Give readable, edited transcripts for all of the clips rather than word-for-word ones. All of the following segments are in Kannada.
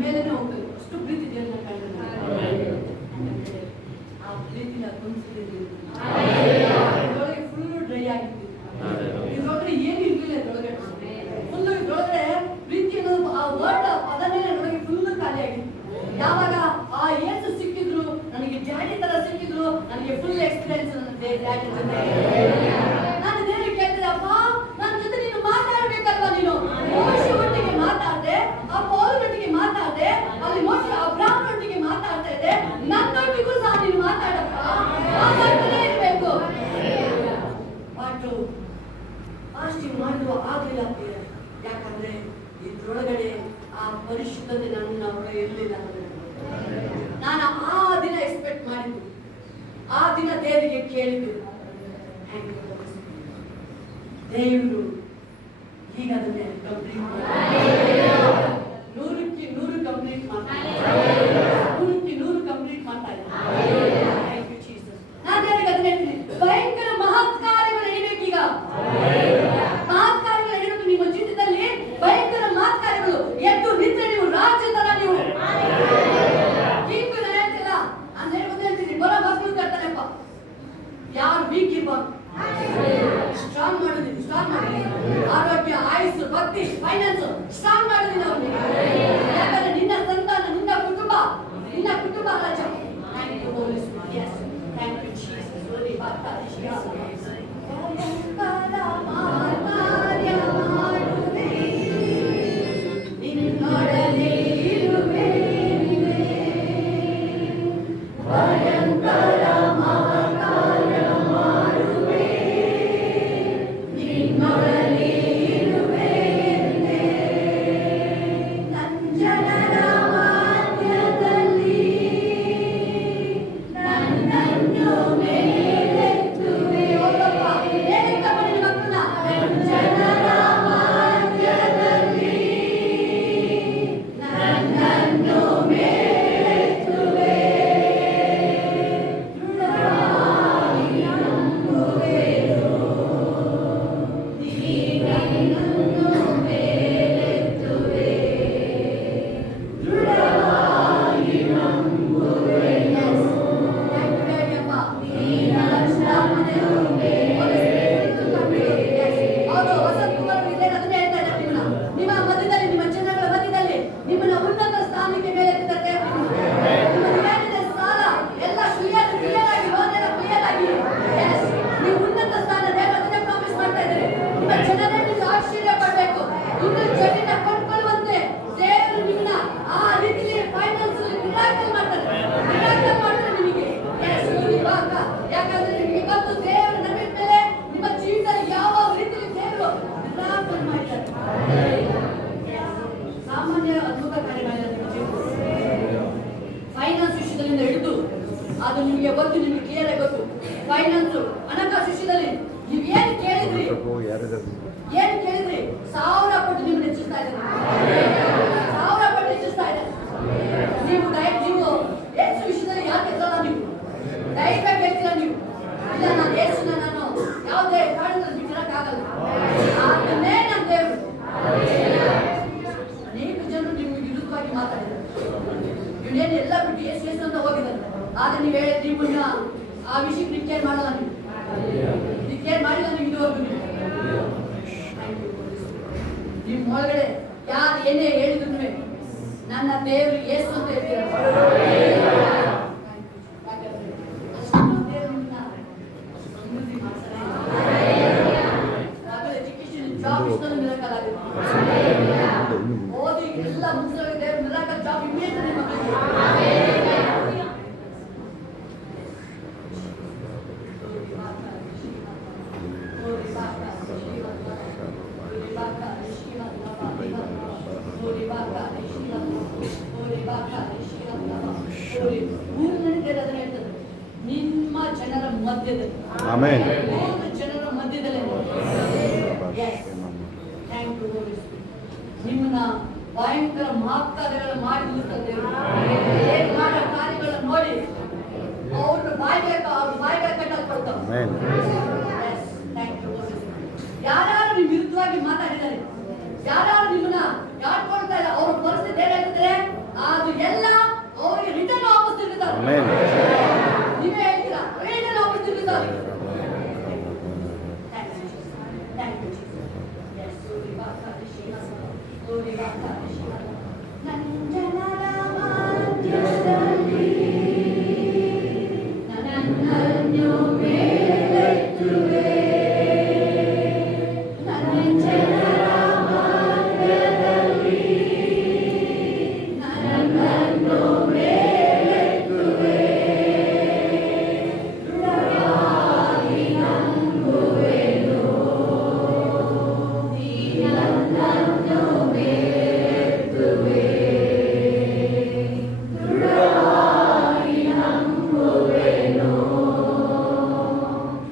ಮೇಲೇನೆ ಹೋಗ್ತದೆ. ಅಷ್ಟು ಪ್ರೀತಿ ದೇವರನ್ನ ಕಂಡ್ರೆ ಆ ಪ್ರೀತಿನ ತುಂಬಿಸಿದ್ರೆ ಇದ್ರೊಳಗೆ ಫುಲ್ ಡ್ರೈ ಆಗಿತ್ತು. ಇದ್ರೊಳಗಡೆ ಏನು ಇರಲಿಲ್ಲ. ಇದ್ರೊಳಗಡೆ ಫುಲ್ ಇದ್ರೊಳಗಡೆ ಪ್ರೀತಿ ಅನ್ನೋದು ಆ ವರ್ಡ್ ಪದನೇ ಇದ್ರೊಳಗೆ ಫುಲ್ ಖಾಲಿ ಆಗಿತ್ತು. ಯಾವಾಗ ಆ ಯೇಸು ಸಿಕ್ಕಿದ್ರು, ನನಗೆ ಡ್ಯಾಡಿ ತರ ಸಿಕ್ಕಿದ್ರು, ನನಗೆ ಫುಲ್ ಎಕ್ಸ್ಪೀರಿಯನ್ಸ್ ನನ್ನ ಡ್ಯಾಡಿ ಜೊತೆ. ನಾನು ದೇವರಿಗೆ ಕೇಳ್ತಿದ್ದೆ, ಅಪ್ಪ ನನ್ನ ಜೊತೆ ನೀನು ಮಾತಾಡ್ಬೇಕಲ್ವಾ, ನೀನು ಮೋಶೆ ಒಟ್ಟಿಗೆ ಮಾತಾಡ್ದೆ, ಆ ಪೌಲನೊಟ್ಟಿಗೆ ಮಾತಾಡ್ದೆ, ಅಲ್ಲಿ ಮೋಶೆ ಅಬ್ರಾಹ್ಮನೊಟ್ಟಿಗೆ ಮಾತಾಡ್ತಾ ಇದ್ದೆ, ನನ್ನೊಟ್ಟಿಗೂ ಸಹ ನೀನು ಮಾತಾಡಪ್ಪ, ಮಾತಾಡ್ತಾನೆ ಇರ್ಬೇಕು. ಬಟ್ ಫಾಸ್ಟಿಂಗ್ ಮಾಡುವ ಆಗಲಿಲ್ಲ. ಯಾಕಂದ್ರೆ ಇದ್ರೊಳಗಡೆ ಆ ಪರಿಶುದ್ಧತೆ ನನ್ನ ಒಳಗೆ ಇರಲಿಲ್ಲ. ನಾನು ಆ ದಿನ ಎಕ್ಸ್ಪೆಕ್ಟ್ ಮಾಡಿದ್ದು, ಆ ದಿನ ದೇವರಿಗೆ ಕೇಳಿದ್ದು. ದೇವರು ಈಗ ಅದನ್ನೇ ಕಂಪ್ಲೀಟ್ ನೂರಕ್ಕೆ ನೂರು ಕಂಪ್ಲೀಟ್ ಮಾಡ್ತಾರೆ. ನೂರಕ್ಕೆ ನೂರು ಕಂಪ್ಲೀಟ್ ಮಾಡ್ತಾ ಇದ್ದಾರೆ. ನಾನು ದೇವರಿಗೆ ಅದನ್ನ ಹೇಳ್ತೀನಿ, ಭಯಂಕರ ಮಹತ್ ಕಾರ್ಯಗಳು ನಡೀಬೇಕೀಗ. ಮಹತ್ ಕಾರ್ಯಗಳು ನಡೀಬೇಕು ನಿಮ್ಮ ಜೀವಿತದಲ್ಲಿ. ಭಯಂಕರ ಮಹತ್ ಕಾರ್ಯಗಳು ಎದ್ದು ನಿಂತರೆ ನೀವು ರಾಜ್ಯ ತರ ನೀವು ಕೀರ್ತಿ ಹೇಳ್ತಿಲ್ಲ ಅಂತ ಹೇಳ್ತೀನಿ. ಬರೋ ಮಕ್ಕಳು ಕರ್ತಾರಪ್ಪ, ಯಾರು ವೀಕ್ ಇರ್ಬಾರ್ದು, ಸ್ಟ್ರಾಂಗ್ ಮಾಡಿದೀನಿ. ಸ್ಟ್ರಾಂಗ್ ಮಾಡಿದೀನಿ. ಆರೋಗ್ಯ, ಆಯುಸ್ಸು, ಭಕ್ತಿ, ಫೈನಾನ್ಸ್ ಸ್ಟ್ರಾಂಗ್ ಮಾಡಿದೀನಿ ಅವ್ರಿಗೆ. ಯಾಕಂದ್ರೆ ನಿನ್ನ ಸಂತಾನ, ನಿನ್ನ ಕುಟುಂಬ ರಾಜ. Thank you holy spirit. Yes, thank you Jesus. Holy ಬಾತಾ ಅದು ನಿಮಗೆ ಗೊತ್ತು, ನಿಮಗೆ ಕ್ಲಿಯರ್ ಆಗಿ ಗೊತ್ತು. ಫೈನಾನ್ಸ್, ಹಣಕಾಸು ವಿಷಯದಲ್ಲಿ ನೀವು ಏನು ಕೇಳಿದ್ರಿ 1000 ಪಟ್ಟು ನಿಮ್ಮನ್ನು ಹೆಚ್ಚಿಸ್ತಾ ಇದ್ದಾರೆ. 1000 ಪಟ್ಟು ಹೆಚ್ಚಿಸ್ತಾ ಇದ್ದಾರೆ. ನೀವು ಯೇಸು ವಿಷಯದಲ್ಲಿ ಯಾಕೆ ಹೆಸರಲ್ಲ, ನೀವು ಡೈಟ್ ಆಗಿ ಹೇಳ್ತೀರಾ. ನೀವು ಇಲ್ಲ, ನಾನು ಯೇಸುನ ನಾನು ಯಾವುದೇ ಕಾರಣದಲ್ಲಿ ಬಿಟ್ಟಿರಕ್ಕಾಗಲ್ಲ, ಅದನ್ನೇ ನನ್ನ ದೇವರು. ಅನೇಕ ಜನರು ನಿಮ್ಗೆ ವಿರುದ್ಧವಾಗಿ ಮಾತಾಡಿದ್ದಾರೆ. ಇವನೇನು ಎಲ್ಲ ಬಿಟ್ಟು ಯೇಸು ಅಂತ ಹೋಗಿದ್ದಾರೆ. ಆದ್ರೆ ನೀವು ಹೇಳಿದ್ರೆ ನಿಮ್ಮನ್ನ ಆ ವಿಷಯಕ್ಕೆ ನೀವು ಕೇರ್ ಮಾಡಲ್ಲ. ನೀವು ಕೇರ್ ಮಾಡಿಲ್ಲ. ನೀವು ಇದುವರೆಗೂ ನಿಮ್ಮ ಒಳಗಡೆ ಯಾರು ಏನೇ ಹೇಳಿದ್ರು ನನ್ನ ದೇವರು ಯೇಸು ಅಂತ ಹೇಳ್ತೀರ. ಎಜುಕೇಶನ್, ಜಾಬ್ ಇಷ್ಟೊಂದು ಮಿರಾಕಲ್ ಆಗುತ್ತೆ. ಓದಿ ಎಲ್ಲ ಮುಗಿಸೋಕೆ ದೇವರು ಮಿರಾಕಲ್ ಜಾಬ್ ಇಮಿಡಿಯೇಟ್ ನಿಮ್ಮ ನಿಮ್ಮ ಜನರ ಮಧ್ಯದಲ್ಲಿ, ಜನರ ಮಧ್ಯದಲ್ಲಿ ನಿಮ್ಮನ್ನ ಭಯಂಕರ ಮಹತ್ಕಾರ್ಯಗಳನ್ನು ಮಾಡಿ ಮಾಡೋ ಕಾರ್ಯಗಳನ್ನು ನೋಡಿ ಅವ್ರ ಬಾಯಿಗೆ ಕಟ್ಟಲು ಕೊಡ್ತಾರೆ. ಯಾರು ನಿಮ್ಮ ವಿರುದ್ಧವಾಗಿ ಮಾತಾಡಿದ್ದಾರೆ, ಯಾರು ನಿಮ್ಮನ್ನ ಯಾಡ್ಕೊಳ್ತಾ ಇಲ್ಲ, ಅವ್ರ ಪರಿಸ್ಥಿತಿ ಏನಾಗ್ತಾರೆ, ಆಮೆನ್. ನೀವೇ ಹೇಳ್ತೀರಾ, ಅವೇನೇ ನಾವು ತಿರುಗುತ್ತಾರೆ. Thank you, Jesus. Yes, Lord, Baka Shiva, Lord, Baka Shiva. ನಂಜನರ ಮಧ್ಯದಲ್ಲಿ ನನ್ನನ್ನು ಮೇಲೆತ್ತುವೆ. ನಂಜನರ ಮಧ್ಯದಲ್ಲಿ ನನ್ನನ್ನು ಮೇಲೆತ್ತುವೆ. ದೃಢವಾಗಿ ನಂಬುವೆನು, ನೀ ನನ್ನನ್ನು ಮೇಲೆತ್ತುವೆ. ದೃಢವಾಗಿ ನಂಬುವೆನು,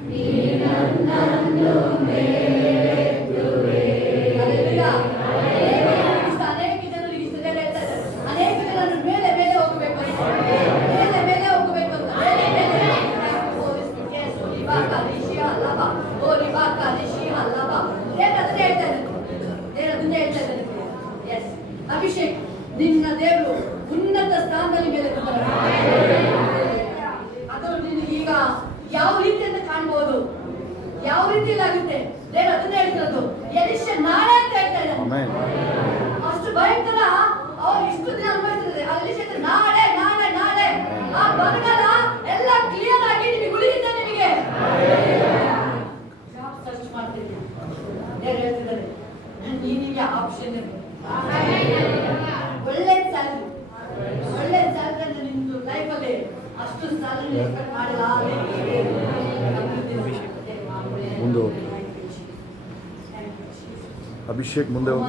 ನೀ ನನ್ನನ್ನು ಮೇಲೆತ್ತುವೆ. ಅನೇಕ ಜನರಿಗೆ ಇಷ್ಟ ಹೇಳ್ತಾ ಇದ್ದಾರೆ, ಅನೇಕ ಜನರು ಮೇಲೆ ಮೇಲೆ ಹೋಗಬೇಕು ಅಂತ, ಮೇಲೆ ಮೇಲೆ ಹೋಗಬೇಕು ಅಂತ, ಮೇಲೆ ಮೇಲೆ. ಅಭಿಷೇಕ್, ನಿನ್ನ ದೇವರು ಉನ್ನತ ಸ್ಥಾನದಲ್ಲಿ ಮೇಲೆ ಅದು ನಿನಗೆ ಈಗ ಯಾವ ರೀತಿ ಅಂತ ಕಾಣ್ಬೋದು, ಯಾವ ರೀತಿಯಲ್ಲಿ ಆಗುತ್ತೆ ದೇವರು ಅದನ್ನೇ ಹೇಳ್ತಿರೋದು. ಎಲಿಷ ನಾಳೆ ಅಂತ ಹೇಳ್ತಾ ಇದ್ದಾರೆ. ಅಷ್ಟು ಭಯಂಕರ ಅವ್ರು ಇಷ್ಟು ದಿನ ಅನುಭವಿಸಿದ್ರೆ ಎಲಿಷ ನಾಳೆ ನಾಳೆ ನಾಳೆ ಆ ಬರಗಾಲ ಎಲ್ಲ ಕ್ಲಿಯರ್ ಆಗಿ ನಿಮಗೆ ಉಳಿದಿದೆ. ನಿಮಗೆ ಜಾಬ್ ಸರ್ಚ್ ಮಾಡ್ತಿದ್ದೆ, ದೇವರು ಹೇಳ್ತಿದ್ದಾರೆ ನಿನಗೆ ಆಪ್ಷನ್ ಇದೆ. ಒಳ್ಳೆ ಸ್ಯಾಲರಿ, ಒಳ್ಳೆ ಸ್ಯಾಲರಿ ನಿಮ್ದು ಲೈಫಲ್ಲಿ ಅಷ್ಟು ಸ್ಯಾಲರಿ ಎಕ್ಸ್ಪೆಕ್ಟ್ ಮಾಡಿಲ್ಲ. ಮುಂದೆ ಹೋಗಿ ಅಭಿಷೇಕ್, ಮುಂದೆ ಹೋಗು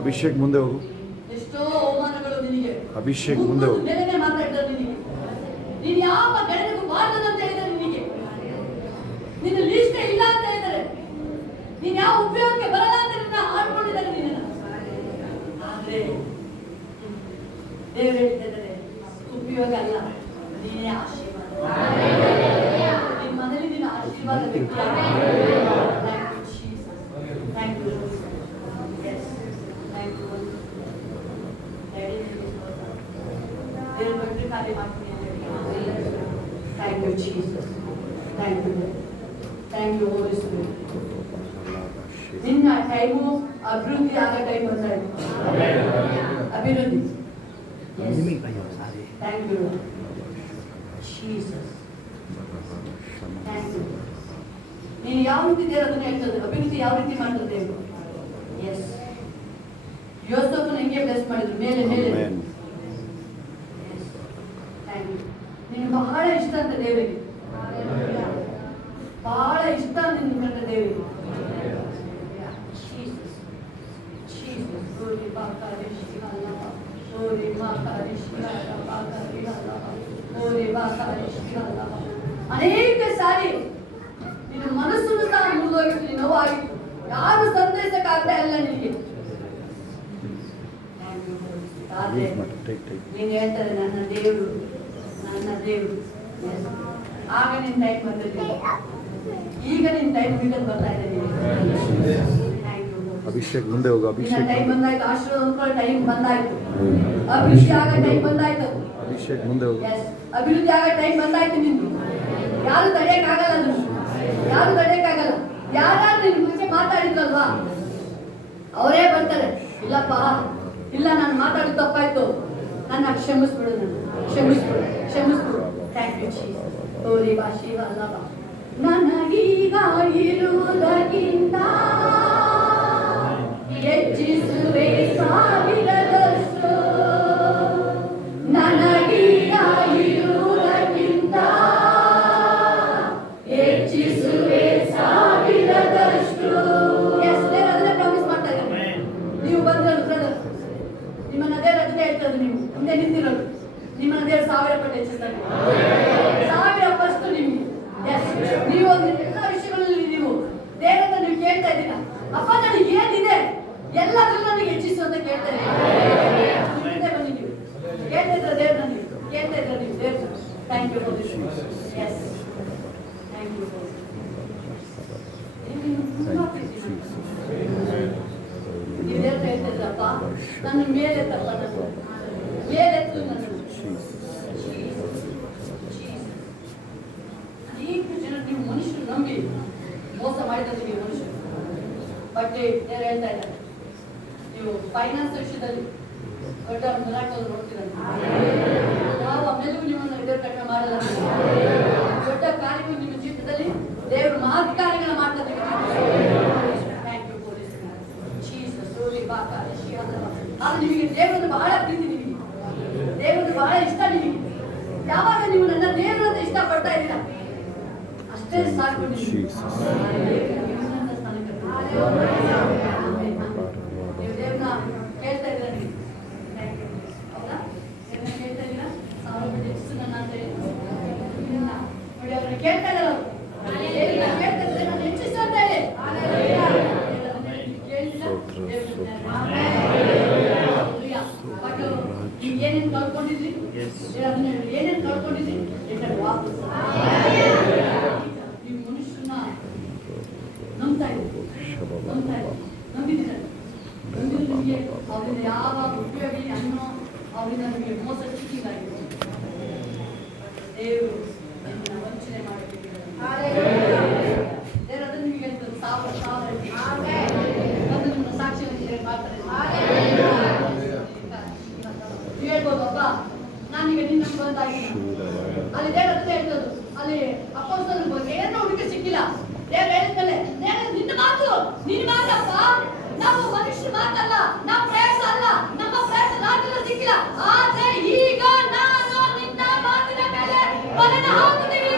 ಅಭಿಷೇಕ್, ಮುಂದೆ ಹೋಗು ಎಷ್ಟೋ ಅವಮಾನಗಳು ನಿನಗೆ. ಅಭಿಷೇಕ್, ಮುಂದೆ ಹೋಗು. ನೆಲೆನೇ ಮಾತಾಡಿದ್ದಾರೆ ನಿನಗೆ. ನೀನು ಯಾವ ಗಣನೆಗೂ ಬಾರದು ಅಂತ ಹೇಳಿದ್ದಾರೆ ನಿನಗೆ. ನಿನ್ನ ಲೀಸ್ಟೇ ಇಲ್ಲ ಅಂತ ಹೇಳಿದ್ದಾರೆ. ನೀನು ಯಾವ ಉಪಯೋಗಕ್ಕೆ ಬರಲ್ಲ ಅಂತ ನಿನ್ನ ಆಡ್ಕೊಂಡಿದ್ದಾರೆ ನಿನ್ನ. ಆದ್ರೆ ದೇವರು ಹೇಳ್ತಿದ್ದಾರೆ ಉಪಯೋಗ ಅಲ್ಲ, ನೀನೇ ಆಶೀರ್ವಾದ. ನಿನ್ನ ಮನೇಲಿ ನೀನು ಆಶೀರ್ವಾದ ವ್ಯಕ್ತಿ. Thank you, Jesus. Yes, thank you. Daddy, ದೇವರು ಭಕ್ತಿ ಕಾರ್ಯ ಮಾಡ್ತೀನಿ. Thank you, Jesus. Thank you. Thank you, Holy Spirit. ನಿನ್ನ ಟೈಮು ಅಭಿವೃದ್ಧಿ ಆಗೋ ಟೈಮ್ ಬಂದಾಯ್ತು. ಅಭಿವೃದ್ಧಿ. Yes. Thank you, Jesus. Thank you. ನೀನು ಯಾವ ರೀತಿ ದೇವರು ಅದನ್ನ ಹೇಳ್ತದೆ, ಅಭಿವೃದ್ಧಿ ಯಾವ ರೀತಿ ಮಾಡ್ತದೆ ದೇವರು. ಎಸ್, ಯೋಸೇಫನ ಹೆಂಗೆ ಬ್ಲೆಸ್ ಮಾಡಿದ್ರು, ಮೇಲೆ ಮೇಲೆ. Thank you. ನಿನಗೆ ಬಹಳ ಇಷ್ಟ ಅಂತ ದೇವರಿಗೆ, ಬಹಳ ಇಷ್ಟ ನಿನ್ನ ಕಂಡ ದೇವರಿಗೆ. ಅನೇಕ ಸಾರಿ ನಿನ್ನ ಮನಸ್ಸನ್ನು ಸಹ ಮುರಿದೋಗಿತ್ತು, ನೋವಾಗಿತ್ತು, ಯಾರು ಸಂತೈಸಕ್ಕಾಗ್ತಾ ಇಲ್ಲ ನಿನಗೆ. ನೀನು ಹೇಳ್ತಾರೆ ನನ್ನ ದೇವರು, ನನ್ನ ದೇವರು. ಆಗ ನಿನ್ನ ಟೈಮ್ ಬಂದಿದೆ, ಈಗ ನಿನ್ನ ಟೈಮ್ ಬಿಟ್ಟು ಬರ್ತಾ ಇದೆ. ಅಭಿಷೇಕ್, ಮುಂದೆ ಹೋಗು ಅಭಿಷೇಕ್. ಟೈಮ್ ಬಂದಾಯ್ತು, ಆಶೀರ್ವಾದ ಅಂದ್ಕೊಳ್ಳೋ ಟೈಮ್ ಬಂದಾಯ್ತು, ಅಭಿವೃದ್ಧಿ ಆಗ ಟೈಮ್ ಬಂದಾಯ್ತು. ಅಭಿಷೇಕ್, ಮುಂದೆ ಹೋಗು. ಅಭಿವೃದ್ಧಿ ಆಗ ಟೈಮ್ ಬಂದಾಯ್ತು ನಿಂದು. ಯಾರು ತಡೆಯಕ್ಕಾಗಲ್ಲ, ಅದನ್ನು ಯಾರು ತಡೆಯಕ್ಕಾಗಲ್ಲ. ಯಾರು ನಿನ್ನ ಮುಂಚೆ ಮಾತಾಡಿದ್ರಲ್ವಾ ಅವರೇ ಬರ್ತಾರೆ, ಇಲ್ಲಪ್ಪ ಇಲ್ಲ ನಾನು ಮಾತಾಡಿದ ತಪ್ಪಾಯ್ತು, ನನ್ನ ಕ್ಷಮಿಸ್ಬಿಡು, ನನ್ನ ಕ್ಷಮಿಸ್ಬಿಡು, ಕ್ಷಮಿಸ್ಬಿಡು. Thank you Jesus. ಓರಿ ಬಾ ಶಿವ ಅಲ್ಲವಾ. ನನಗೀಗ ಇರುವುದಕ್ಕಿಂತ ಹೆಚ್ಚಿಸುವೆ ಸಾವಿರದಷ್ಟು. ನನಗೀಗ ಇರುವುದಕ್ಕಿಂತ ಹೆಚ್ಚಿಸುವೆ ಸಾವಿರದಷ್ಟು. ಅದನ್ನೇ ಪ್ರಾಮಿಸ್ ಮಾಡ್ತಾ ಇದ್ದಾರೆ. ನೀವು ಬಂದ್ರೆ ನಿಮ್ಮನ್ನ ದೇವರ ಜೊತೆ ಹೇಳ್ತಾರೆ, ನೀವು ಮುಂದೆ ನಿಂತಿರೋದು ನಿಮ್ಮನ್ನ ದೇವರು 1000 ಪಟ್ಟು ಹೆಚ್ಚಿಸ್ತಾರೆ, 1000 ಪಟ್ಟು ನಿಮ್ಗೆ. ಎಸ್, ನೀವು ಒಂದು ಎಲ್ಲ ವಿಷಯಗಳಲ್ಲಿ ನೀವು ದೇವರನ್ನ ನೀವು ಕೇಳ್ತಾ ಇದ್ದೀರಾ, ಅಪ್ಪ ನನಗೆ ಏನಿದೆ ಎಲ್ಲದರಲ್ಲೂ ನನಗೆ ಹೆಚ್ಚಿಸು ಅಂತ ಕೇಳ್ತಾ ಇದ್ದೀರಾ. ಬನ್ನಿ, ನೀವು ಕೇಳ್ತಾ ಇದ್ರ ದೇವ್ರ, ನನಗೆ ಕೇಳ್ತಾ ಇದ್ರ ನೀವು ದೇವ್ರ. Thank you for this. Yes, thank you for ನೀವು ದೇವ್ರ ಹೇಳ್ತಾ ಇದ್ರಪ್ಪ, ನನ್ನ ಮೇಲೆತ್ತಪ್ಪ, ನನ್ನ ಮೇಲೆತ್ತು, ನನ್ನ ಮಾಡಿದ್ರೆ ಮನುಷ್ಯ. ಬಟ್ ಯಾರು ಹೇಳ್ತಾ ಇದ್ದಾರೆ, ನೀವು ಫೈನಾನ್ಸ್ ವಿಷಯದಲ್ಲಿ ದೊಡ್ಡ ಮಿರಾಕಲ್ ನೋಡ್ತೀರಂತ. ನಾವು ಆಮೇಲೂ ನಿಮ್ಮನ್ನು ಇದರ ಕಡಿಮೆ ಮಾಡಲ್ಲ. ದೊಡ್ಡ ಕಾರ್ಯಗಳು ನಿಮ್ಮ ಜೀವಿತದಲ್ಲಿ ದೇವರು ಮಹತ್ ಕಾರ್ಯಗಳನ್ನ ಮಾಡ್ತಾರೆ. ನಿಮಗೆ ದೇವರನ್ನು ಬಹಳ ಪ್ರೀತಿ, ನಿಮಗೆ ದೇವರನ್ನು ಬಹಳ ಇಷ್ಟ. ನಿಮಗೆ ಯಾವಾಗ ನೀವು ನನ್ನ ದೇವರನ್ನು ಇಷ್ಟಪಡ್ತಾ ಇದ್ದೀರಾ ಅಷ್ಟೇ ಸಾಕು. ನೀವು ದೇವ್ರನ್ನ ಕೇಳ್ತಾ ಇದ್ದೀರಾ, ಹೌದಾ? ದೇವ್ರನ್ನ ಕೇಳ್ತಾ ಇದ್ದೀರಾ, ಸಾವಿರ ಬಡ್ಡಿ ಎಷ್ಟು ನನ್ನ ಅಂತ ಹೇಳಿ ನೋಡಿ. ಅವ್ರನ್ನ ಕೇಳ್ತಾ ಇದ್ದಾರೆ, ಅವರು ಕೇಳ್ತಾ ಇದ್ದಾರೆ, ನಾನು ಹೆಚ್ಚಿಸ ಅಂತ ಹೇಳಿ ಏನೇನು ಕಳ್ಕೊಂಡಿದ್ರಿ, ಏನೇನು ಕಳ್ಕೊಂಡಿದ್ರಿ, ವಾಪಸ್ ನೀವು ಮನುಷ್ಯನ ನಂಬ್ತಾ ಇದ್ದೀರಿ, ನಂಬಿದ್ದೀರ. ನಿಮಗೆ ಅವರಿಂದ ಯಾವ ಉಪಯೋಗ ಅನ್ನೋ, ಅವರಿಂದ ನಿಮಗೆ ಮೋಸ ಸಿಕ್ಕಿದಾಗಿದೆ. ದೇವರು ನಿಮ್ಮನ್ನ ವಂಚನೆ ಮಾಡಬೇಕು. ದೇವರು ಅದನ್ನು ನಿಮಗೆ ಹೇಳ್ತಾರೆ, ಸಾವಿರ ಒಂದು ನಿಮ್ಮ ಸಾಕ್ಷಿಯನ್ನು ಮಾಡ್ತಾರೆ. ಹೇಳ್ಬೋದಪ್ಪ, ನಾನೀಗ ನಿನ್ನ ಬಂದಾಗಿಲ್ಲ. ಅಲ್ಲಿ ದೇವ್ರ ಹತ್ರ ಹೇಳ್ತದ್ದು, ಅಲ್ಲಿ ಅಪ್ಪಸ್ತಲರ ಬಗ್ಗೆ ಏನೋ ಹುಡುಗಿ ಸಿಕ್ಕಿಲ್ಲ. ದೇವ್ರು ಹೇಳಿದ್ಮೇಲೆ ನಿನ್ನ ಮಾತಪ್ಪ, ನಾವು ಮನುಷ್ಯ ಮಾತಲ್ಲ, ನಮ್ಮ ಪ್ರಯಾಸ ಅಲ್ಲ, ನಮ್ಮ ಪ್ರಯಾಸ ನಾಟಲ್ಲ ಸಿಕ್ಕಿಲ್ಲ. ಆದ್ರೆ ಈಗ ನಾನು ನಿನ್ನ ಮಾತಿನ ಮೇಲೆ ಬಲನ ಹಾಕುತ್ತೀವಿ.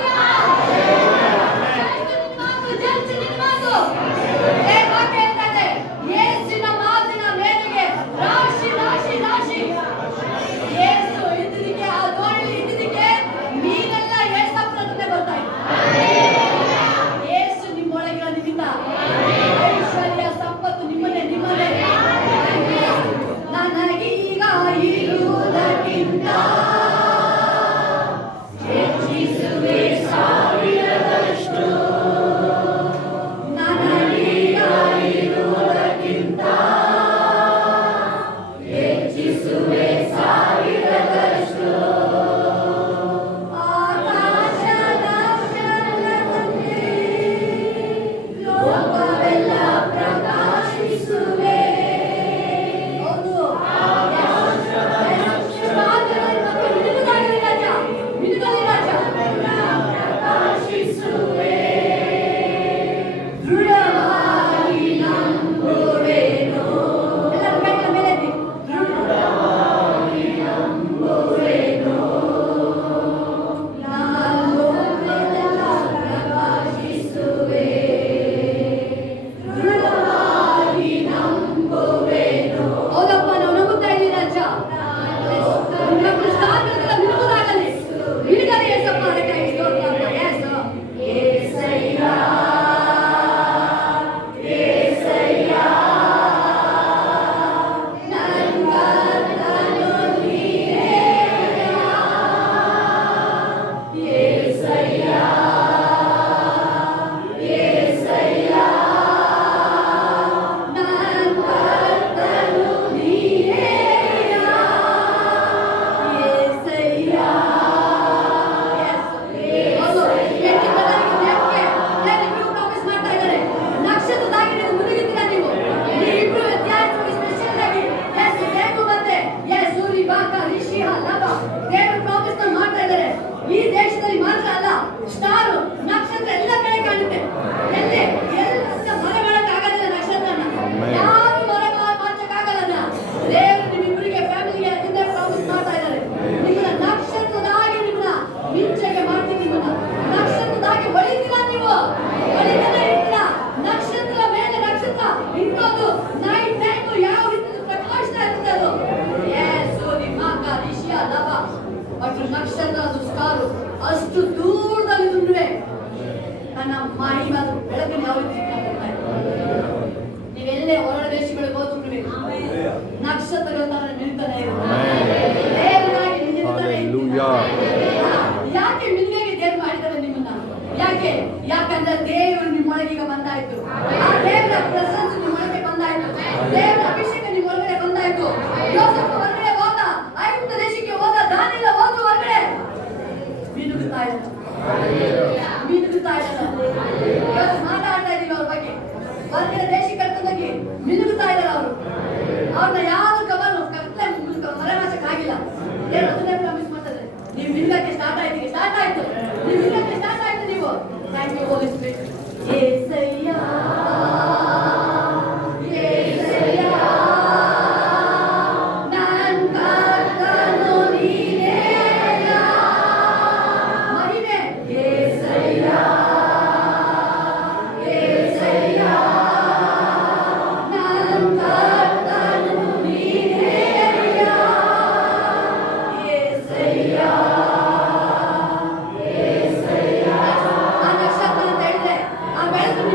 ನಿನ್ನ ಮಾತು ವಾಕ್ಯ ಹೇಳ್ತಾರೆ, ಯೇಸುವಿನ ಮಾತಿನ ಮೇರೆಗೆ ರಾಶಿ ರಾಶಿ ರಾಶಿ ಯೇಸು ಇದ್ದದಕ್ಕೆ, ಆ ದೋಣಿಯಲ್ಲಿ ಇದ್ದದಕ್ಕೆ ಮೀನೆಲ್ಲ ಏಸಪ್ಪನೇ ಬರ್ತಾ ಇದೆ. ಯೇಸು ನಿಮ್ಮೊಳಗಿರೋ ನಿಮಿತ್ತ ಐಶ್ವರ್ಯ ಸಂಪತ್ತು ನಿಮ್ಮನ್ನೇ ನನಗೀಗ ಇರುವುದಕ್ಕಿಂತ ಹೆಚ್ಚಿಸುವೆ ಸಾವಿರದಷ್ಟು. ನನಗೀಗ ಇರುವುದಕ್ಕಿಂತ ಹೆಚ್ಚಿಸುವೆ ಸಾವಿರದಷ್ಟು. ಆಕಾಶದ ನಕ್ಷತ್ರದಂತೆ ಲೋಕವೆಲ್ಲ ಪ್ರಕಾಶಿಸುವೆ. ಹೌದು, ಮಿನುಗಲಿ ರಾಜ ಪ್ರಕಾಶಿಸುವೆ. ದೃಢವಾಗಿ ನಂಬುವೆನು. ಎಲ್ಲರೂ ಕೈಗಳ ಮೇಲೆ ಎತ್ತಿ. ದೃಢವಾಗಿ ನಂಬುವೆನು. ನಾನು ಪ್ರಕಾಶಿಸುವೆ. ದೃಢವಾಗಿ ನಂಬುವೆನು. ಹೌದಪ್ಪ, ನಾವು ನಂಬುತ್ತಾ ಇದ್ದೀವಿ ರಾಜ. ನಿಮ್ಮ ಸ್ಥಾನಗಳೆಲ್ಲ ಮಿನುಗುದಾಗಲಿ. ಮಿನುಗಲಿ ಏಸಪ್ಪ, ಅದಕ್ಕಾಗಿ ಸ್ತೋತ್ರ. ಏಸಯ್ಯ, ಏಸಯ್ಯ, ನನ್ನ ಕರ್ತನು ನೀನೇ. ಏಸಯ್ಯ, ಏಸಯ್ಯ, ನನ್ನ ಕರ್ತನು ನೀನೇ. ಏಸಯ್ಯ, ನಕ್ಷತ್ರದಾಗಿ ನೀವು ಮುಳುಗಿದ್ದೀರಾ. ನೀವು ಇಬ್ರು ವ್ಯತ್ಯಾಸವಾಗಿ ಸ್ಪೆಷಲ್ ಆಗಿ ದೇವರು ಬಂದೆ ಸೂರಿ ಬಾಕ ರಿಷಿ ಲಭ ದೇವರು ಪ್ರಾಮಿಸ್ ಮಾಡ್ತಾ ಇದ್ದಾರೆ. ಈ ದೇಶದಲ್ಲಿ ಮಾತ್ರ ಅಲ್ಲ, ಸ್ಟಾರ್ ನಕ್ಷತ್ರ ಎಲ್ಲ ಕಡೆ ಕಾಣುತ್ತೆ. ಎಲ್ಲಿ ಎಲ್ಲ ಮರೆ ಮಾಡೋಕ್ಕಾಗಲ್ಲ ನಕ್ಷತ್ರನ, ಯಾರು ಮರೆ ಮಾಡೋಕ್ಕಾಗಲ್ಲ. ದೇವರು ನಿಮ್ಮಿಬ್ಬರಿಗೆ ಫ್ಯಾಮಿಲಿಗೆ ಹಿಂದೆ ಪ್ರಾಮಿಸ್ ಮಾಡ್ತಾ ಇದ್ದಾರೆ. ನಿಮ್ಮನ್ನ ನಕ್ಷತ್ರದಾಗಿ ನಿಮ್ಮನ್ನ ಮಿಂಚೆಗೆ ಮಾಡ್ತೀನಿ. ನಿಮ್ಮನ್ನ ನಕ್ಷತ್ರದಾಗಿ ಹೊಳಿತೀರಾ. ನೀವು ಹೊಳಿತಾನೆ ಇರ್ತೀರಾ. ನಕ್ಷತ್ರ ಮೇಲೆ ನಕ್ಷತ್ರ ಇಂಥದ್ದು ನೈಟ್ ಟೈಮ್ ಯಾವ ರೀತಿ ಪ್ರಕಾಶಿಸ್ತಾ ಇರ್ತದೆ ಅದು. ಸೂರಿ ಮಾಕ ರಿಷಿಯ ಲಭ. ಬಟ್ ನಕ್ಷತ್ರ, ಅದು ಸ್ಟಾರು ಅಷ್ಟು ದೂರದಲ್ಲಿದ್ರೂ ನನ್ನ ಮಹಿಮಾ ಬೆಳಕಿನ ಯಾವ ರೀತಿ ಕಾಣ್ತಾ ಇದೆ. ನೀವೆಲ್ಲೇ ಹೊರ ದೇಶಗಳಿಗೆ ಹೋದ್ರು ನಕ್ಷತ್ರಗಳ ತರ ನಿಲ್ತಾನೆ ದೇವರಾಗಿ ನಿಲ್ತಾನೆ. ಯಾಕೆ ಮಿನ್ನೆಗೆ ದೇವರು ಮಾಡಿದ್ದಾರೆ ನಿಮ್ಮನ್ನ? ಯಾಕಂದ್ರೆ ದೇವರು ನಿಮ್ಮೊಳಗೀಗ ಬಂದಾಯ್ತು. ಆ ದೇವರ ಪ್ರೆಸೆನ್ಸ್ ನಿಮ್ಮೊಳಗೆ ಬಂದಾಯ್ತು. ದೇವರ ಅಭಿಷೇಕ ನಿಮ್ಮೊಳಗಡೆ ಬಂದಾಯ್ತು. ಯೋಸೇಫ ಹೊರಗಡೆ ಹೋದ, ಐಗುಪ್ತ ದೇಶಕ್ಕೆ ಹೋದ, ದಾನಿಯೇಲ ಹೋದ ಹೊರಗಡೆ ಮಿನುಗುತ್ತಾ ಇದ್ದಾರೆ. ಯೋಸೇಫ ಮಾತಾಡ್ತಾ ಇದ್ದೀವಿ ಅವ್ರ ಆಯ್ತು. ನಿಮ್ಮ ಇಷ್ಟಕ್ಕೆ ಸ್ಟಾರ್ಟ್ ಆಯ್ತು ನೀವು. Thank you holy spirit. Yesayya Yesayya ನನ್ ಕರ್ತನು ನೀನೇ ಅಯ್ಯ. ಮಹಿಮೆ ಏಸಯ್ಯ ಏಸಯ್ಯ ನನ್ ಕರ್ತನು ನೀನೇ ಅಯ್ಯ. ಏಸಯ್ಯ ಆ ನಕ್ಷತ್ರ ಅಂತ ಹೇಳಿದ್ರೆ ಆ ಬೆಳಕು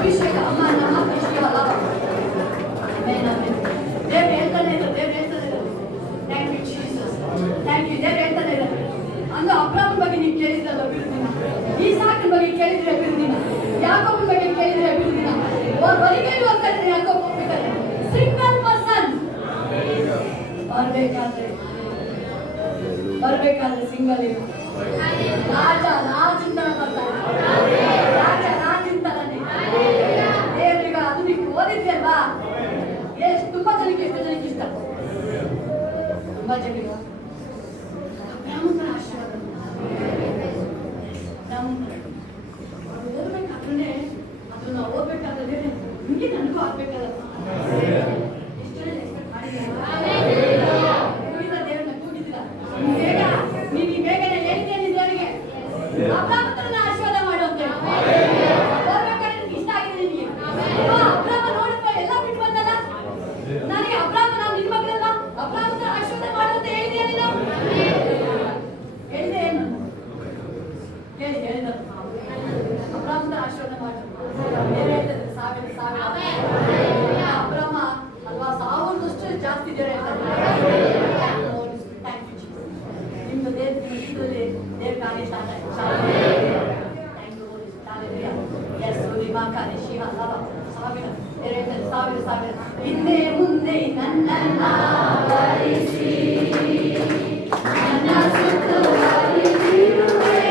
ಅಭಿಷೇಕ ಅಮ್ಮ ನಮ್ಮ ಅಭಿಷೇಕ ಅಲ್ಲ. ದೇವ್ರು ಹೇಳ್ತಾನೆ ಇದ್ದಾರೆ. Thank you Jesus, thank you. ದೇವ್ರು ಹೇಳ್ತಾನೆ ಇದ್ದಾರೆ. ಅಂದು ಅಬ್ರಾಹ್ಮನ ಬಗ್ಗೆ ನೀವು ಕೇಳಿದ್ರಲ್ಲ ಬಿರುದಿನ, ಈಸಾಕನ ಬಗ್ಗೆ ಕೇಳಿದ್ರೆ ಬಿರುದಿನ, ಯಾಕೋಬನ ಬಗ್ಗೆ ಕೇಳಿದ್ರೆ ಬಿರುದಿನ. ಹೊರಗೆ ಹೋಗ್ತಾರೆ ಯಾಕೋಬ ಹೋಗ್ಬೇಕಾದ್ರೆ ಸಿಂಗಲ್ ಪರ್ಸನ್ ಬರ್ಬೇಕಾದ್ರೆ ಸಿಂಗಲ್ ಇರು. ರಾಜಿಂದ ಬರ್ತಾರೆ, ರಾಜಿಂತಾನೆ. ದೇವ್ರೀಗ ಅದು ನೀವು ಓದಿದ್ರಿ ಅಲ್ವಾ? ತುಂಬಾ ಜನಕ್ಕೆ ಎಷ್ಟು ಜನಕ್ಕೆ ಇಷ್ಟ? ತುಂಬಾ ಜನಕ್ಕೆ ಬ್ರಾಹ್ಮಣರ ಆಶೀರ್ವಾದ ಓದ್ಬೇಕಾದ್ರೆ ಅದು ನಾವು ಓದ್ಬೇಕಾದ್ರೆ ನಿಮಗೆ ನನಗೂ ಆಗ್ಬೇಕಲ್ಲ. ಎಷ್ಟು ಜನ ಎಕ್ಸ್ಪೆಕ್ಟ್ ಮಾಡಿದ್ದೀರಾ? ದೇವ್ರನ್ನ ಕೂಗಿದ್ದೀರಾ? ನೀನು ಈ ಬೇಗನೆ ಹೇಳ್ತೀನಿ ದೇವರಿಗೆ ಅಬ್ರಾಹ್ಮನ ಆಶೀರ್ವಾದ ಮಾಡು ಅಂತ ಓದ್ಬೇಕಾದ್ರೆ ಇಷ್ಟ ಆಗಿದೆ ನಿಮಗೆ. ಅಬ್ರಾಹ್ಮ ನೋಡಿದ್ವ ಎಲ್ಲ ಬಿಟ್ಟು ಬಂದಲ್ಲ, ನನಗೆ ಅಬ್ರಾಹ್ಮ ನಾನು ನಿನ್ನ ಮಗಳಲ್ಲ, ಅಬ್ರಾಹ್ಮನ ಆಶೀರ್ವಾದ ಮಾಡು ಅಂತ ಹೇಳಿದೆಯಾ ನೀನು? ಹೇಳಿದೆ ಏನು? ಹೇಳಿದ ಅಬ್ರಾಹ್ಮನ ಆಶೀರ್ವಾದ ಮಾಡು. ಅಬ್ರಾಹ್ಮ ಅಲ್ವಾ 1000 ಜಾಸ್ತಿ ಜನ ನಿಮ್ದು ದೇವರಲ್ಲಿ ದೇವ್ರ ಕಾರ್ಯ ಸ್ಟಾರ್ಟ್ ಆಯ್ತು. ಸಾವಿರ ಹಿಂದೆ ಮುಂದೆ ನನ್ನನ್ನ ವರಿಸಿ, ನನ್ನ ಸುತ್ತುವರಿದಿರುವೆ.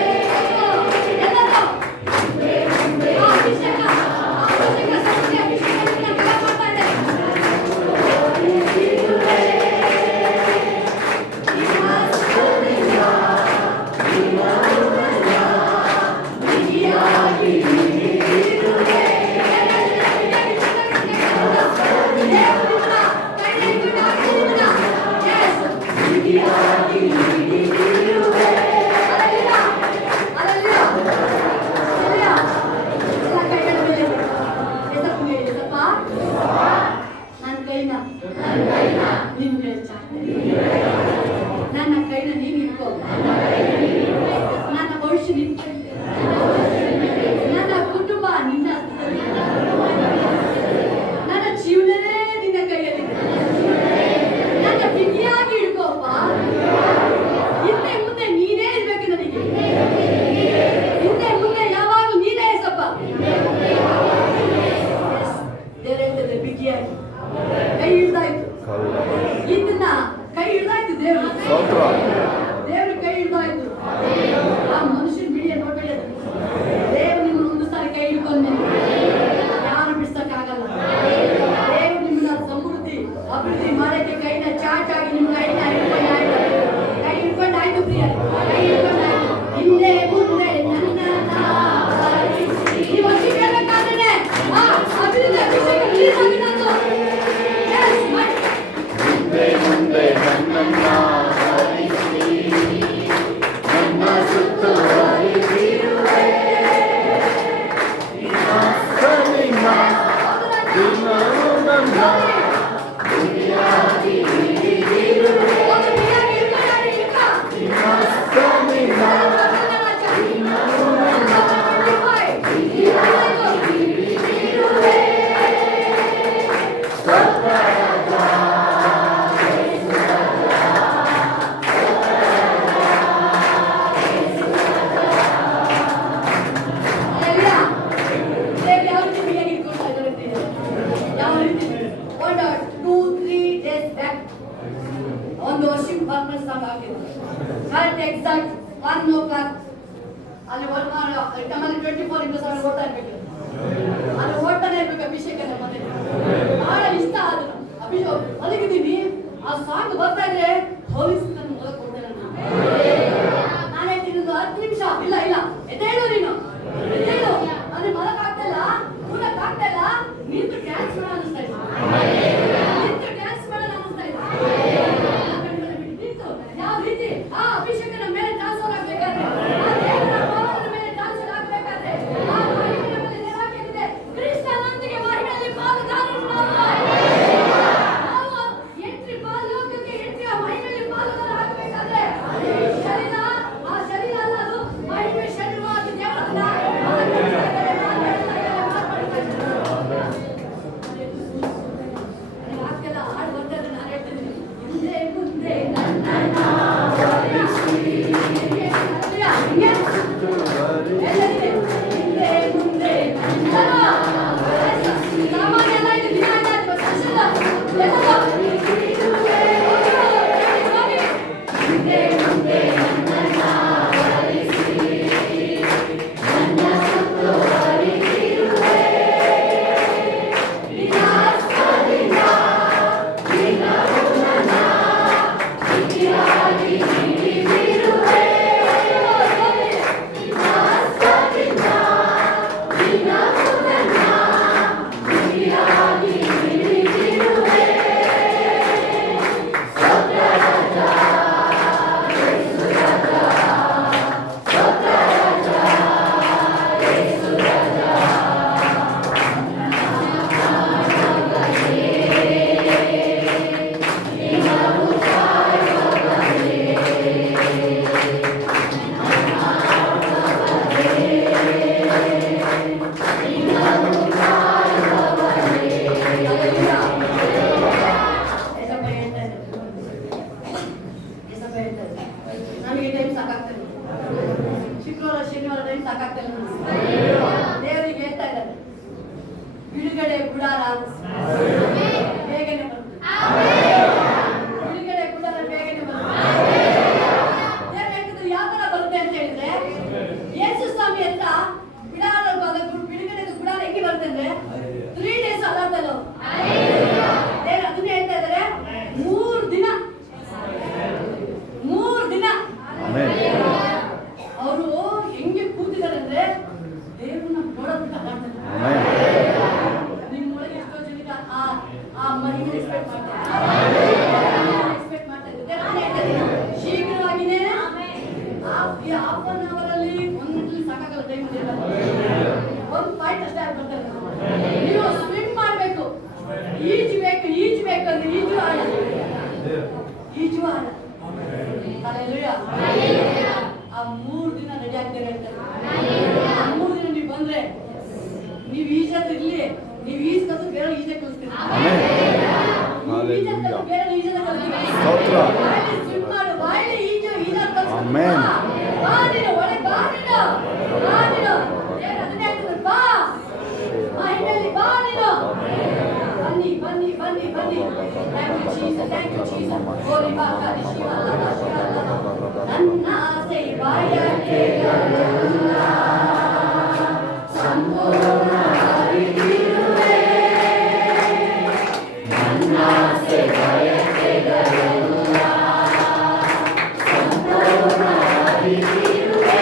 ನನ್ನ ಕೈನ ನೀನು ಇಟ್ಕೋ, ನನ್ನ ಭವಿಷ್ಯ ನಿನ್ನ, ನನ್ನ ಕುಟುಂಬ ನಿನ್ನ, ನನ್ನ ಜೀವನನೇ ನಿನ್ನ ಕೈಯಲ್ಲಿ, ನನ್ನ ಬಿಗಿಯಾಗಿ ಹಿಡ್ಕೋಪ್ಪ. ಹಿಂದೆ ಮುಂದೆ ನೀನೇ ಇರ್ಬೇಕು ನನಗೆ, ಹಿಂದೆ ಮುಂದೆ ಯಾವಾಗಲೂ ನೀನೇ ಸಪ್ಪ. ದೇವರ ಬಿಗಿಯಾಗಿ ಕೈ ಹಿಡ್ದಾಯ್ತು, ಇದನ್ನ ಕೈ ಹಿಡ್ದಾಯ್ತು ದೇವ್ರು ಕೈ ಹಿಡ್ದಾಯ್ತು. ಆ ಮನುಷ್ಯನ ಬಿಡಿಯ ನೋಡ್ಬೇಡಿ, ಅದು ದೇವ್ರು ನಿಮ್ಮನ್ನು ಒಂದು ಸಾರಿ ಕೈ ಹಿಡ್ಕೊಂಡೆ ಯಾರು ಬಿಡ್ಸಕ್ಕಾಗಲ್ಲ. ದೇವ್ರು ನಿಮ್ಮನ್ನ ಸಮೃದ್ಧಿ ಅಭಿವೃದ್ಧಿ ಮಾಡಕ್ಕೆ ಕೈನ ಚಾಟಾಗಿ ನಿಮ್ಮ ಕೈನ ಹಿಡ್ಕೊಂಡಾಯ್ತು ಪ್ರಿಯ, ಕೈ ಹಿಡ್ಕೊಂಡಾಯ್ತು. ಹಿಂದೆ ಮುಂದೆ ನನ್ನ ನೀವು ಅಕ್ಕಿ ಕೇಳಬೇಕಾದ್ರೆ ಆ ಅಭಿವೃದ್ಧಿ ಅಭಿಷೇಕ ರಿಲೀಸ್ ಆಗಿದೆ. ಮುಂದೆ ನನ್ನನ್ನ ವರಿಸಿ, ನನ್ನ ಸುತ್ತುವರಿದಿರುವೆ. ದಿನವೂ ನನ್ನ ಗುರಿಯಾಗಿ ಹಿಡಿದಿರುವೆ. ಒಂದು ವರ್ಷಕ್ಕೆ ಪರ್ಪಸ್ ಸಾಂಗ್ ಹಾಕಿದ್ರು. ಕರೆಕ್ಟ್ ಎಕ್ಸಾಕ್ಟ್ 1 o'clock ಅಲ್ಲಿ 24/7 ಓಡ್ತಾ ಇರ್ಬೇಕು, ಅಲ್ಲಿ ಓಡ್ತಾನೆ ಇರ್ಬೇಕು. ಅಭಿಷೇಕ ಮನೆ ಬಹಳ ಇಷ್ಟ ಆದ್ರು. ಅಭಿಷೇಕ ಮಲಗಿದ್ದೀನಿ, ಆ ಸಾಂಗ್ ಬರ್ತಾ ಇದ್ರೆ ಪೊಲೀಸ್ ನನ್ನ ಮೊದಲು ಕೊಡ್ತೇನೆ. ನಾನು ಹೇಳ್ತೀನಿ 10 ನಿಮಿಷ ಇಲ್ಲ ಎದ್ದೇಳು, ನೀನು ಎದ್ದೇಳು ಅಂದ್ರೆ ಮಲಕ್ಕಾಗ್ತಾ ಇಲ್ಲ, ಕೂಡಕ್ಕಾಗ್ತಾ ಇಲ್ಲ, ನಿಂತು ಡ್ಯಾನ್ಸ್ ಮಾಡ ಅನಿಸ್ತಾ ಇದೆ, ನಿಂತು ಡ್ಯಾನ್ಸ್ ಮಾಡೋಣ ಅನಿಸ್ತಾ ಇದೆ. ಯಾವ ರೀತಿ ಆ ಅಭಿಷೇಕನ ಮೇಲೆ ಟ್ರಾನ್ಸ್ಫರ್ ಆಗ್ಬೇಕಾದ್ರೆ, ಆ ದೇವರ ಭಾವದ ಮೇಲೆ ಟ್ರಾನ್ಸ್ಫರ್ ಆಗ್ಬೇಕಾದ್ರೆ, ಆ ಮಹಿಮೆಯ ಮೇಲೆ ಬಿಡುಗಡೆ ಗುಡಾರ ಬೇಗನೆ ಬರುತ್ತೆ. ಬಿಡುಗಡೆ ಗುಡಾರ ಬೇಗನೆ ಬರುತ್ತೆ. ಯಾವ ತರ ಬರುತ್ತೆ ಅಂತ ಹೇಳಿದ್ರೆ, ಯೇಸು ಸ್ವಾಮಿ ಹತ್ರ ಬಿಡುಗಡೆ ಗುಡಾರ ಹೆಂಗೆ ಬರುತ್ತೆ ಅಂದ್ರೆ 3 days ಅಲಾತಲ್ಲ. ಅದನ್ನೇ ಹೇಳ್ತಾ ಇದ್ದಾರೆ, 3 ದಿನ ಅವರು ಹೆಂಗೆ ಕೂತಿದ್ದಾರೆ ಅಂದ್ರೆ ದೇವ್ರನ್ನ ನೋಡೋದಕ್ಕೆ ಮಾಡ್ತಾರೆ. ನಿಮ್ಮೊಳಗೆ ಎಷ್ಟೋ ಜನಕ್ಕೆ ಆ ಮಹಿಮೆ ಎಕ್ಸ್ಪೆಕ್ಟ್ ಮಾಡ್ತಾರೆ. ಶೀಘ್ರವಾಗಿನೇ ಹಾಫ್ ಅನ್ ಅವರ್ ಅಲ್ಲಿ ಒಂದ್ರಲ್ಲಿ ಸಾಕಾಗಲ್ಲ. ಟೈಮ್ ಒಂದು ಫೈಟ್ ಅಷ್ಟೇ ಆಗ್ಬಿಡ್ತಾರೆ. ನೀವು ಸ್ವಿಮ್ ಮಾಡ್ಬೇಕು, ಈಜಬೇಕು ಅಂದ್ರೆ ಈಜು ಆಡ. ಆ 3 ದಿನ ರೆಡಿ ಆಗ್ತಾರೆ ಹೇಳ್ತಾರೆ. ಆ 3 ದಿನ ನೀವು ಬಂದ್ರೆ ನೀವು ಈಜದಿರ್ಲಿ, ನೀವು ಈಜ್ಕಂದು ಬೇರೆ ಈಜ ಕಲಿಸ್ತೀರಿ. ಬೇರೆ ಈಜದ ಕಲಿಸ್ತೀರಿ. ಸ್ವಿಮ್ ಮಾಡು, ಬಾಯಲ್ಲಿ ಈಜ ಕಲಿಸ್ತೀರಿ. ಒಳಗೆ ಅದನ್ನೇ ಆಗ್ತದೆ. ಬಾ ಮಹಿಮೆಯಲ್ಲಿ ಬಾ ನೀನು. ಬನ್ನಿ. Thank you, Jesus. Holy Bakari Shiva, ನನ್ನ ಆಸೆ ಬಾಯಕೆಗಳೆಲ್ಲ ಸಂಪೂರ್ಣ ಅರಿತಿರುವೆ. ನನ್ನ ಆಸೆ ಬಾಯಕೆಗಳೆಲ್ಲ ಸಂಪೂರ್ಣ ಅರಿತಿರುವೆ.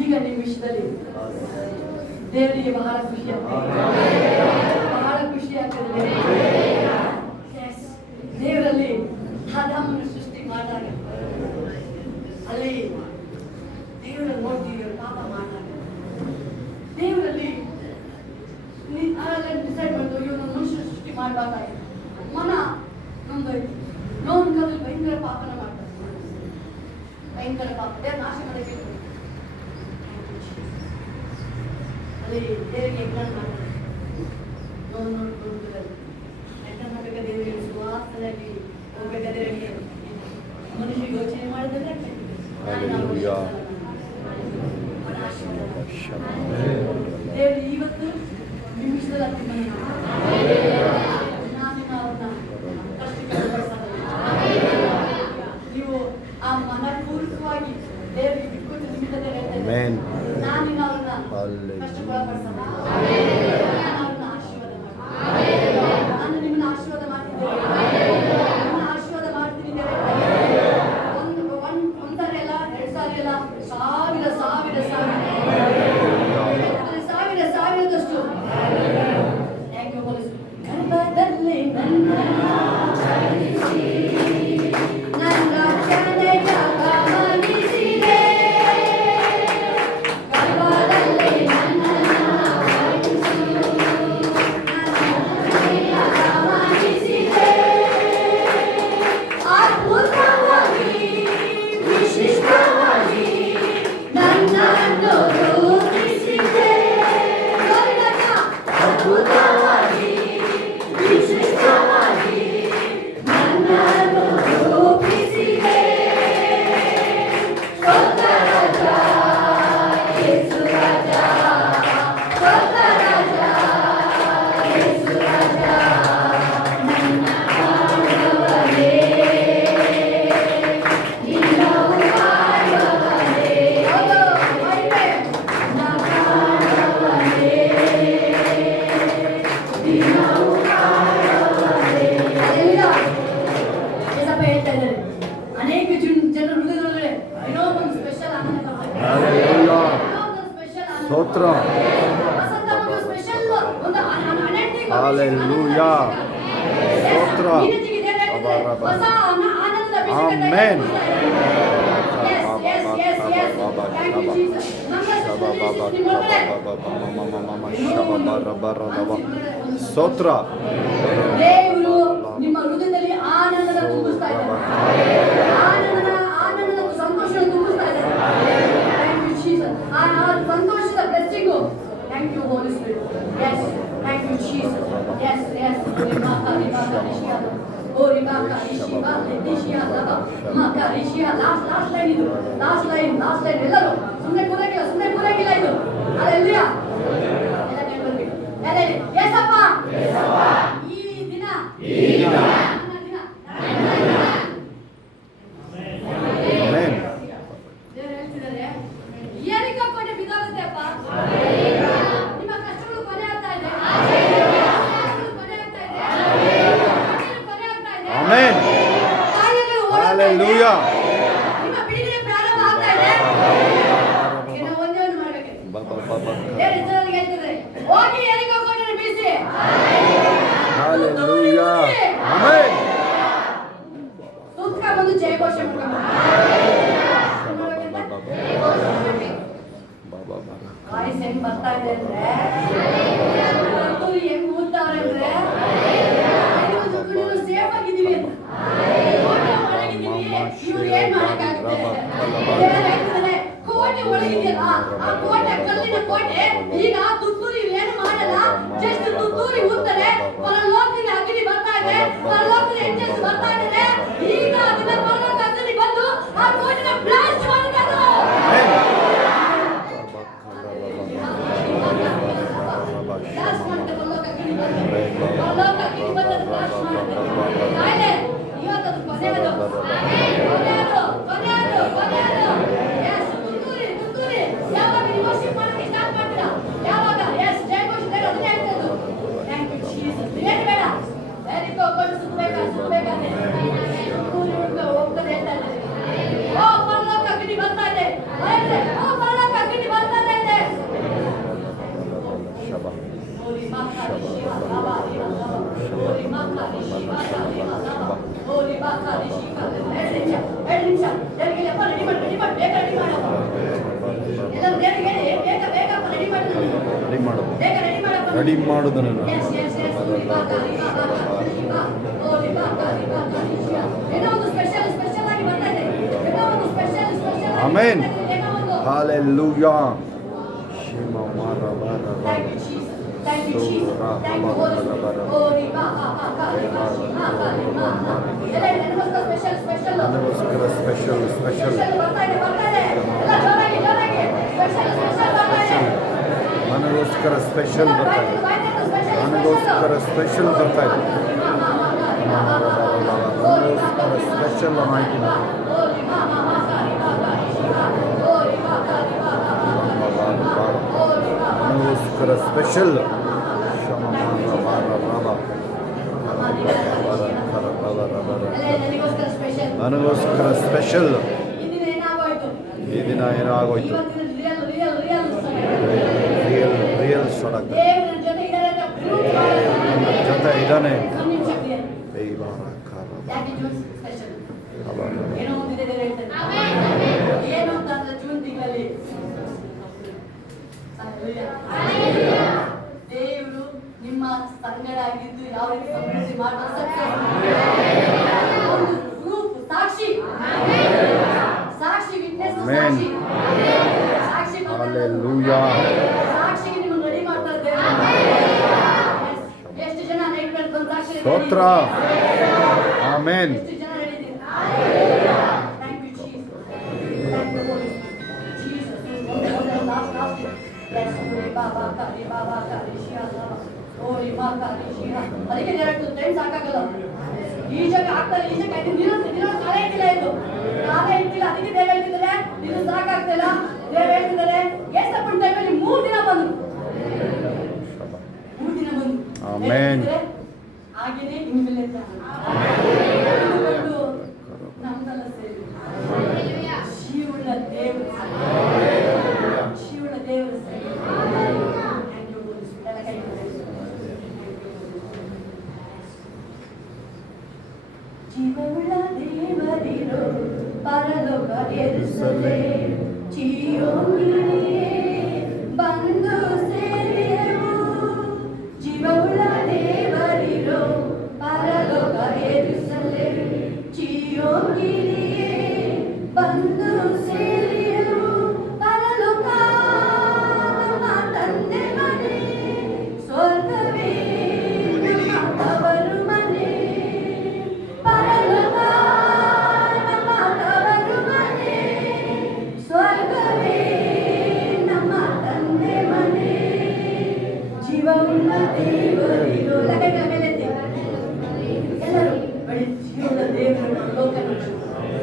ಈಗ ನಿಮ್ಮ ವಿಷಯದಲ್ಲಿ ದೇವರಿಗೆ ಬಹಳ ಖುಷಿ ಆಗ್ತದೆ. ದೇವರಲ್ಲಿ ಆದಾಮನ ಸೃಷ್ಟಿ ಮಾಡಿದಾಗ ಅಲ್ಲಿ ದೇವರಲ್ಲಿ ನೋಡ್ತೀವಿ, ಪಾಪ ಮಾಡಿದಾಗ ದೇವರಲ್ಲಿ ಡಿಸೈಡ್ ಮಾಡ್ತು, ಇವನು ಮನುಷ್ಯ ಸೃಷ್ಟಿ ಮಾಡಬೇಕಾಗಿತ್ತು. ಮನ ನೊಂದೋಯ್ತು. ನೋವಿನ ಕಾಲದಲ್ಲಿ ಭಯಂಕರ ಪಾಪನ ಮಾಡ್ತಾರೆ. ಭಯಂಕರ ಪಾಪ ದೇವ್ರ ನಾಶ ಮಾಡಬೇಕು. ಅಲ್ಲಿ ದೇವರಿಗೆ ಯಜ್ಞಾನ ಮಾಡ್ತಾರೆ. ನೋಡ್ತಾರೆ ಯಜ್ಞಾನ ಮಾಡಬೇಕಾದ್ರೆ ದೇವರಿಗೆ ಸುವಾಸನಾಗಿ ಹೋಗ್ಬೇಕಾದ್ರೆ ಮನುಷ್ಯ ಯೋಚನೆ ಮಾಡಿದ್ರೆ ದೇವರು ಇವತ್ತು ನಿಮಿಷದಲ್ಲಿ ನೀವು ಆ ಮನಪೂರ್ವಕವಾಗಿ ದೇವರಿಗೆ ಬಿಟ್ಕೊಟ್ಟು ನಿಮಿಷದಲ್ಲಿ ಹೇಳ್ತೇನೆ, ನಾನಿನ ಅವ್ರನ್ನ ಕಷ್ಟಪಡಿಸಲ್ಲ, ಅವ್ರನ್ನ ಆಶೀರ್ವಾದ ಮಾಡಿ, ನಾನು ನಿಮ್ಮನ್ನ ಆಶೀರ್ವಾದ ಮಾಡ್ತಿದ್ದೇನೆ, ನಿಮ್ಮನ್ನ ಆಶೀರ್ವಾದ ಮಾಡ್ತೀನಿ. ಒಂದ್ಸಾರಿ ಅಲ್ಲ, 2 ಸಾರಿ ಅಲ್ಲ, ಸಾವಿರದಷ್ಟು. Thank you. ಸ್ತೋತ್ರ. ನಿನ್ನೊಂದಿಗೆ ದೇವರು ಹೇಳ್ತಿದ್ದಾರೆ, ಹೊಸ ಆನಂದದ ಅಭಿಷೇಕ ಆಮೆನ್. Thank you, Jesus. ಸ್ತೋತ್ರ. ದೇವರು ನಿಮ್ಮ ಹೃದಯದಲ್ಲಿ ಆನಂದನ ತುಂಬಿಸ್ತಾ ಇದ್ದಾರೆ. ಆನಂದದ ಸಂತೋಷನ ತುಂಬಿಸ್ತಾ ಇದ್ದಾರೆ. Thank you, Jesus. ಆ ಸಂತೋಷದ blessing. Thank you, Holy Spirit. Yes. Thank you, Jesus. Yes, yes. Last line ಇದು. Last line ಎಲ್ಲರೂ ಸುಮ್ಮನೆ ಕೂರಾಗಿಲ್ಲ ಇದು. Hallelujah. ಯೇಸಪ್ಪ ಈ ದಿನ ಆಮೆನ್. ದೇವರು ಹೇಳ್ತಿದ್ದಾರೆ, ಯೆರಿಕೋ ಕೋಟೆ ಬಿದ್ದೋಗುತ್ತೆ ಅಪ್ಪ. ನಿಮ್ಮ ಕಷ್ಟಗಳು ಕೊನೆ ಆಗ್ತಾ ಇದೆ. ಆಮೆನ್. ಹಲ್ಲೆಲೂಯಾ. ನಿಮ್ಮ ಬಿಡುಗಡೆ ಪ್ರಾರಂಭ ಆಗ್ತಾ ಇದೆ. ಈಗ ನಾವು ಒಂದೇ ಒಂದು ಮಾಡಬೇಕು. ದೇವರು ಇಸ್ರಾಯೇಲಿಗೆ ಹೇಳ್ತಿದ್ದಾರೆ, ಹೋಗಿ ಯೆರಿಕೋ ಕೋಟೆಯನ್ನು ಬೀಸಿ. ಹಲ್ಲೆಲೂಯಾ. ಆಮೆನ್. ಸುತ್ತ ಬಂದು ಜಯಘೋಷ ವಾಯ್ಸ್ ಹೆಂಗ್ ಬರ್ತಾ ಇದೆ ಅಂದ್ರೆ, ಹೆಂಗ್ ಊದ್ತಾವ್ರೆ ಅಂದ್ರೆ, ನೀವು ಸೇಫ್ ಆಗಿದ್ದೀವಿ ಅಂತ. ಇವ್ರು ಏನ್ ಮಾಡಕ್ಕಾಗುತ್ತೆ? ಕೋಟೆ ಒಳಗಿದೆಯಲ್ಲ, ಆ ಕೋಟೆ ಕಲ್ಲಿನ ಕೋಟೆ. ಈಗ ತುತ್ತೂರಿ ಏನು ಮಾಡಲ್ಲ, ಜಸ್ಟ್ ತುತ್ತೂರಿ ಊದ್ತಾರೆ. ಪರಲೋಕದಿಂದ ಅಗ್ನಿ ಬರ್ತಾ ಇದೆ, ಪರಲೋಕದ ಏಂಜಲ್ಸ್ ಬರ್ತಾ ಇದ್ದಾರೆ. ಈಗ ಅದನ್ನ ಪರಲೋಕ ಅಗ್ನಿ ಬಂದು ಆ ಕೋಟೆನ ಬ್ಲಾಸ್ಟ್ ಮಾಡ್ತಾರೆ. ಬ್ಲಾಸ್ಟ್ ಮಾಡ್ತಾರೆ ಪರಲೋಕ ಅಗ್ನಿ ಬಂದು. ಪರಲೋಕ ಅಗ್ನಿ ಬಂದು ಬ್ಲಾಸ್ಟ್ ಮಾಡ್ತಾರೆ. ಆಯ್ತು, ಇವತ್ತು ಅದು ಕೊನೆಯದು. Yes, ತುತ್ತೂರಿ. ಯಾವಾಗ ನೀವು ವರ್ಷಿಪ್ ಮಾಡಕ್ಕೆ ಸ್ಟಾರ್ಟ್ ಮಾಡ್ತೀರಾ? ಯಾವಾಗ? Yes, ಜಯಘೋಷ ದೇವರು ಅದನ್ನೇ ಹೇಳ್ತಿರೋದು. Thank you, Jesus. ಏನು ಬೇಡ, ಯೆರಿಕೋ ಕೋಟೆ ಸುತ್ತಬೇಕಾದ್ರೆ ಹೋಗ್ತದೆ ಹೇಳ್ತಾ ಇದ್ದಾರೆ. ಓ ಪರಲೋಕ ಅಗ್ನಿ ಬರ್ತಾ ಇದೆ. ಓ ಪರಲೋಕ ಅಗ್ನಿ ಬರ್ತಾ ಇದೆ. ರೆಡಿ ಮಾಡುವುದನ್ನು amen. Hallelujah. Thank you, Jesus. Thank you, Holy Spirit. ನನಗೋಸ್ಕರ ಸ್ಪೆಷಲ್ ಬರ್ತಾ ಇದೆ. ನನಗೋಸ್ಕರ ಸ್ಪೆಷಲ್ ಬರ್ತಾ ಇದೆ. ನನಗೋಸ್ಕರ ಸ್ಪೆಷಲ್ ಮಾಹಿತಿ. ನನಗೋಸ್ಕರ ಸ್ಪೆಷಲ್ ನನಗೋಸ್ಕರ ಸ್ಪೆಷಲ್. ಈ ದಿನ ಏನೋ ಆಗೋಯ್ತು. ರಿಯಲ್ ಸ್ಟಾರ್ಟ್ ಆಗ್ತದೆ. ಜೊತೆ ಇದ್ದಾನೆ. ದೇವರು ನಿಮ್ಮ ಸಂಗಡಾಗಿದ್ದು ಯಾವ ರೀತಿ ಸಮೃದ್ಧಿ ಮಾಡುವ ಪ್ರೂಫ್, ಸಾಕ್ಷಿ ವಿಟ್ನೆಸ್, ಸಾಕ್ಷಿ ಹಲ್ಲೆಲೂಯಾ. ಸಾಕ್ಷಿಗೆ ನಿಮ್ಮನ್ನು ರೆಡಿ ಮಾಡ್ತಾ ಇದ್ದೇವೆ. ಎಷ್ಟು ಜನ ನೈಟ್ ಮೇಲೆ ಬಂದು ಸಾಕ್ಷಿ ಸ್ತೋತ್ರ. ಆಮೆನ್. ಎಷ್ಟು ಜನ ರೆಡಿ ಇದ್ದೀರಿ? Thank you Jesus. Thank you holy Jesus. Last ಅದಕ್ಕೆ ಎರಡು ಟೈಮ್ ಸಾಕಾಗಲ್ಲ. ಈಜಕ್ಕೆ ಆಗ್ತಾರೆ, ಈಜಕ್ಕೆ ನೀರು ಕಾಲ ಇಟ್ಟಿಲ್ಲ, ಇದು ಕಾಲ ಇಟ್ಟಿಲ್ಲ. ಅದಕ್ಕೆ ದೇವ ಹೇಳ್ತಿದ್ದಾರೆ ನೀರು ಸಾಕಾಗ್ತಿಲ್ಲ. ದೇವ ಹೇಳ್ತಿದ್ದಾರೆ ಏಸಪ್ಪನ ಟೈಮಲ್ಲಿ 3 ದಿನ ಬಂದ್ರು. ಹಾಗೇನೆ ನಿಮ್ಮೆಲ್ಲ ನಮ್ದಲ್ಲ ಸೇರಿ ಶಿವುಳ್ಳ ದೇವರು, ಶಿವುಳ್ಳ ದೇವರು ಸೇರಿ. ಜೀವವುಳ್ಳ ದೇವರಿರೋ ಪರಲೋಕ ಯೆರೂಸಲೇಮ್ ಚೀಯೋನಿಗೆ ಬಂದು ಸೇರಿದೆವು. ಜೀವವುಳ್ಳ ದೇವರಿರೋ ಪರಲೋಕ ಯೆರೂಸಲೇಮ್ ಚೀಯೋನಿಗೆ ಬಂದು ಸೇರಿದೆವು. ಪರಲೋಕ ನಮ್ಮ ತಂದೆ ಮನೆ, ಸ್ವರ್ಗವೇ ನಮ್ಮ ತವರು ಮನೆ. ಪರಲೋಕ ನಮ್ಮ ತವರು ಮನೆ, ಸ್ವರ್ಗವೇ ನಮ್ಮ ತಂದೆ ಮನೆ. ಜೀವವುಳ್ಳ ದೇವರಿರೋ ಲಗಗಳ ಮೇಲೆ ಎಲ್ಲರೂ ಬಳಿ ಜೀವದ ದೇವರು ಲೋಕನ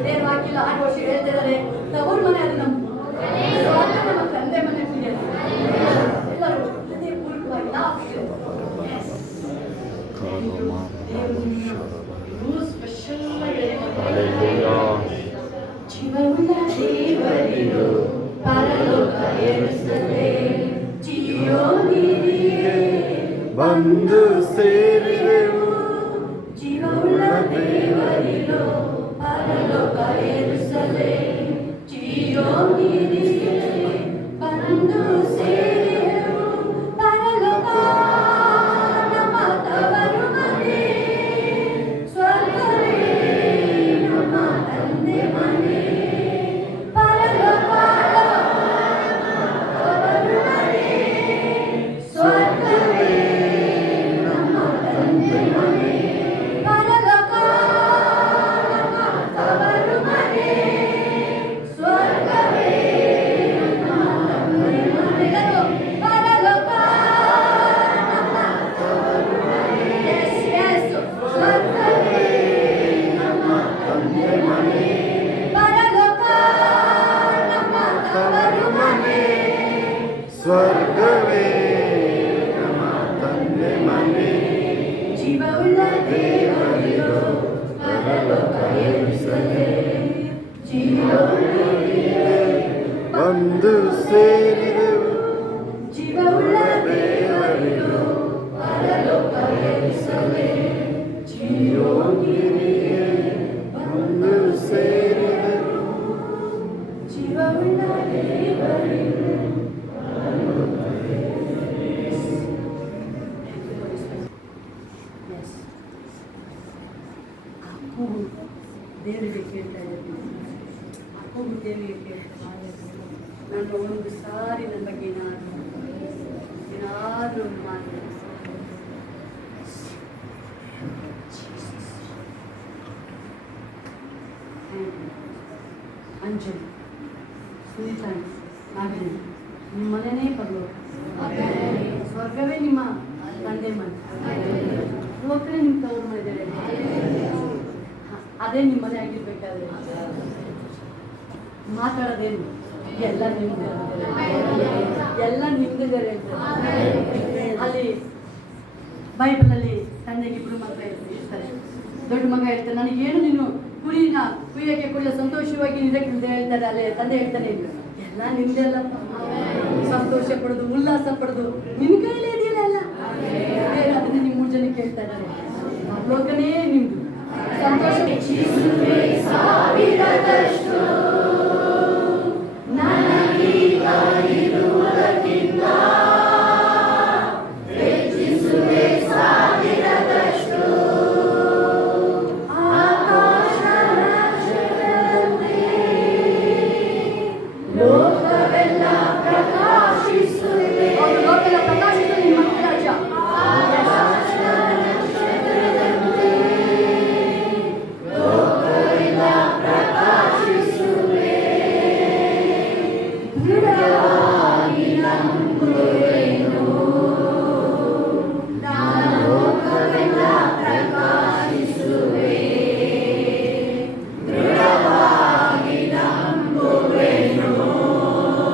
ದೇವ್ರ ವಾಕ್ಯ 6 ವರ್ಷ ಹೇಳ್ತಿದ್ದಾರೆ. ತವರು ಮನೆ ಅದು ನಮ್ಮ ಸ್ವರ್ಗ ನಮ್ಮ ತಂದೆ ಮನೆ ಪ್ರಿಯರೇ. ಎಲ್ಲರೂ ಹೃದಯಪೂರ್ವಕವಾಗಿ ನಾವು ಸ್ಪೆಷಲ್ ಜೀವವುಳ್ಳ ದೇವರಿರೋ ಪರಲೋಕ ಯೆರೂಸಲೇಮ್ ಚೀಯೋನಿಗೆ ಬಂದು ಸೇರಿದೆವು. ಜೀವವುಳ್ಳ ದೇವರಿರೋ ಪರಲೋಕ ಯೆರೂಸಲೇಮ್ ಚೀಯೋನಿಗೆ ಬಂದು ಸೇರಿದೆವು. ಪರಲೋಕ ನಮ್ಮ ತವರು ಮನೆ, ಸ್ವರ್ಗವೇ ನಮ್ಮ ತಂದೆ ಮನೆ. ಪರಲೋಕ ತವರು ಮನೆ, ಸ್ವರ್ಗವೇ ನಮ್ಮ ತಂದೆ ಮನೆ. ಪರಲೋಕ ನಮ್ಮ ತವರು ಮನೆ, ಸ್ವರ್ಗವೇ ನಮ್ಮ ತಂದೆ ಮನೆ. ಪರಲೋಕ ನಮ್ಮ ತವರು ಮನೆ, ಸ್ವರ್ಗವೇ ನಮ್ಮ ತಂದೆ ಮನೆ. ಪರಲೋಕ ನಮ್ಮ ತವರು ಮನೆ, ಸ್ವರ್ಗವೇ ನಮ್ಮ ತಂದೆ ಮನೆ. ಜೀವವುಳ್ಳ ದೇವರಿರೋ ಪರಲೋಕ ಯೆರೂಸಲೇಮ್ ಚೀಯೋನಿಗೆ ಬಂದು ಸೇರಿದೆವು. ಜೀವವುಳ್ಳ ದೇವರಿರೋ ಪರಲೋಕ ಯೆರೂಸಲೇಮ್ ಚೀಯೋನಿಗೆ ಬಂದು ಸೇರಿದೆವು. ಜೀವವುಳ್ಳ ದೇವರಿರೋ ಕೂಗು ದೇವರಿಗೆ ಕೇಳ್ತಾ ಇದ್ದೀನಿ. ಆ ಕೂಗು ದೇವರಿಗೆ ಕೇಳ್ತಾ ನಾನು ಒಂದು ಸಾರಿ ನನ್ನ ಬಗ್ಗೆ ಏನಾದರೂ ಮಾಡಿ ಅಂಜಲಿ ಸುನೀತಾ ನಾಗರಿ ನಿಮ್ಮ ಮನೆಯೇ ಪರಲೋಕ, ಸ್ವರ್ಗವೇ ನಿಮ್ಮ ತಂದೆ ಮನೆ, ಲೋಕವೇ ನಿಮ್ಮ ತವರು ಮನೆ. ಅದೇ ನಿಮ್ಮ ಮನೆ ಆಗಿರ್ಬೇಕಾದ್ರೆ ಮಾತಾಡೋದೇನು ಎಲ್ಲ ನಿಮ್ದು, ಎಲ್ಲ ನಿಮ್ದು ಬೇರೆ ಹೇಳ್ತಾರೆ. ಅಲ್ಲಿ ಬೈಬಲಲ್ಲಿ ತಂದೆಗೆ ಇಬ್ಬರು ಮಗ ಇರ್ತಾರೆ. ದೊಡ್ಡ ಮಗ ಹೇಳ್ತಾರೆ, ನನಗೇನು ನೀನು ಕುರಿನ ಕುಯ್ಯಕ್ಕೆ ಕುಯ್ಯ ಸಂತೋಷವಾಗಿ ನಿಜಕ್ಕೆ ಹೇಳ್ತಾರೆ. ಅಲ್ಲೇ ತಂದೆ ಹೇಳ್ತಾನೆ, ಎಲ್ಲ ನಿಮ್ದೆಲ್ಲ ಸಂತೋಷ ಪಡೋದು ಉಲ್ಲಾಸ ಪಡೋದು ನಿನ್ನ ಕೈಲೇ ಇದೆಯಲ್ಲ ಎಲ್ಲ. ಅದನ್ನ ನಿಮ್ಮ 3 ಜನಕ್ಕೆ ಹೇಳ್ತಾ ಇದ್ದಾರೆ, ಲೋಕನೇ ನಿಮ್ದು ಸಂತೋಷ.